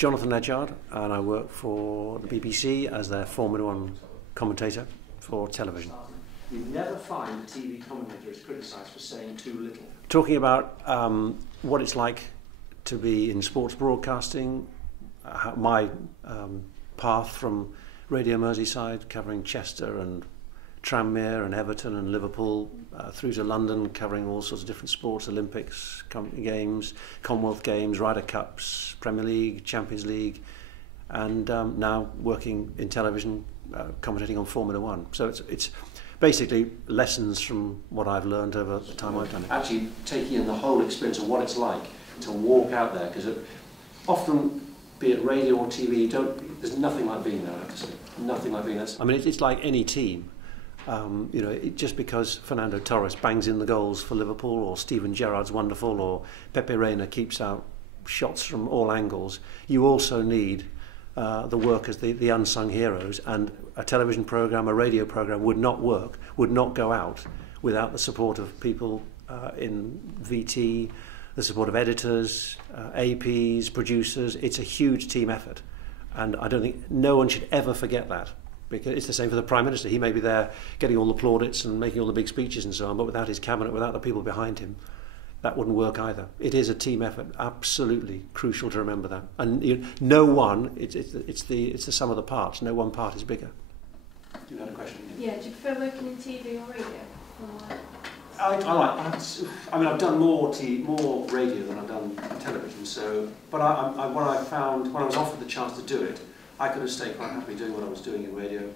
Jonathan Ledgard, and I work for the BBC as their Formula One commentator for television. You never find a TV commentator is criticised for saying too little. Talking about what it's like to be in sports broadcasting, my path from Radio Merseyside, covering Chester and Tranmere and Everton and Liverpool, through to London, covering all sorts of different sports, Olympics, Games, Commonwealth Games, Ryder Cups, Premier League, Champions League, and now working in television, commentating on Formula One. So it's basically lessons from what I've learned over the time I've done it. Actually taking in the whole experience of what it's like to walk out there, because often, be it radio or TV, there's nothing like being there, I have to say. Nothing like being there. I mean, it's like any team. Just because Fernando Torres bangs in the goals for Liverpool, or Steven Gerrard's wonderful, or Pepe Reina keeps out shots from all angles, you also need the workers, the unsung heroes, and a television programme, a radio programme would not work, would not go out without the support of people in VT, the support of editors, APs, producers. It's a huge team effort, and I don't think no one should ever forget that. Because it's the same for the Prime Minister. He may be there getting all the plaudits and making all the big speeches and so on, but without his cabinet, without the people behind him, that wouldn't work either. It is a team effort, absolutely crucial to remember that. And no one, it's the sum of the parts. No one part is bigger. You had a question? Yeah, do you prefer working in TV or radio? I've done more radio than I've done television. So, but what I found when I was offered the chance to do it, I could have stayed quite happily doing what I was doing in radio,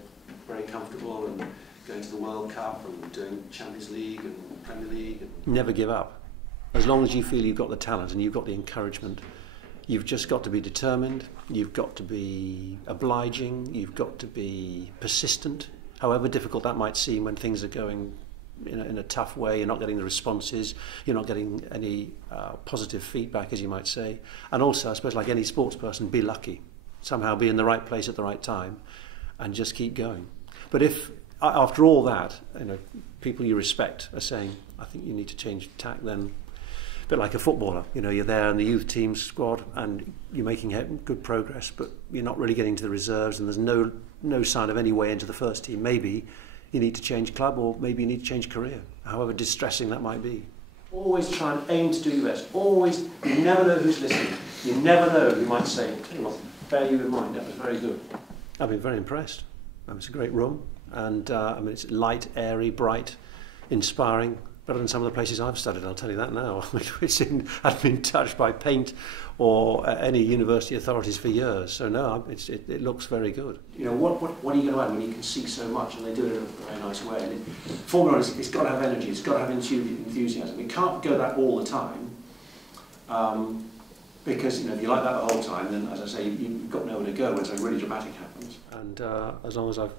very comfortable, and going to the World Cup and doing Champions League and Premier League. Never give up. As long as you feel you've got the talent and you've got the encouragement, you've just got to be determined, you've got to be obliging, you've got to be persistent, however difficult that might seem when things are going in a tough way. You're not getting the responses, you're not getting any positive feedback, as you might say. And also, I suppose, like any sports person, be lucky. Somehow be in the right place at the right time and just keep going. But if after all that, people you respect are saying, I think you need to change tack, then a bit like a footballer, you're there in the youth team squad and you're making good progress, but you're not really getting to the reserves and there's no sign of any way into the first team. Maybe you need to change club, or maybe you need to change career, however distressing that might be. Always try and aim to do your best. Always, you never know who's listening. You never know who might say, tell you what, bear you in mind, that was very good. I've been very impressed. It's a great room, and it's light, airy, bright, inspiring, better than some of the places I've studied, I'll tell you that now. I've been touched by paint or any university authorities for years, so no, it looks very good. What are you going to add when you can see so much, and they do it in a very nice way? And Formula One, it's got to have energy, it's got to have enthusiasm. It can't go that all the time. Because if you like that the whole time, then as I say, you've got nowhere to go when something really dramatic happens. And as long as I've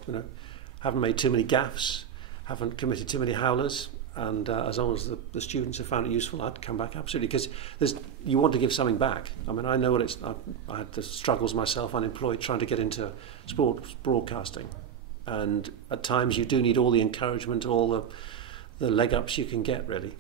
haven't made too many gaffes, haven't committed too many howlers, and as long as the students have found it useful, I'd come back absolutely. Because you want to give something back. I know what it's. I had the struggles myself, unemployed, trying to get into sports broadcasting, and at times you do need all the encouragement, all the leg ups you can get, really.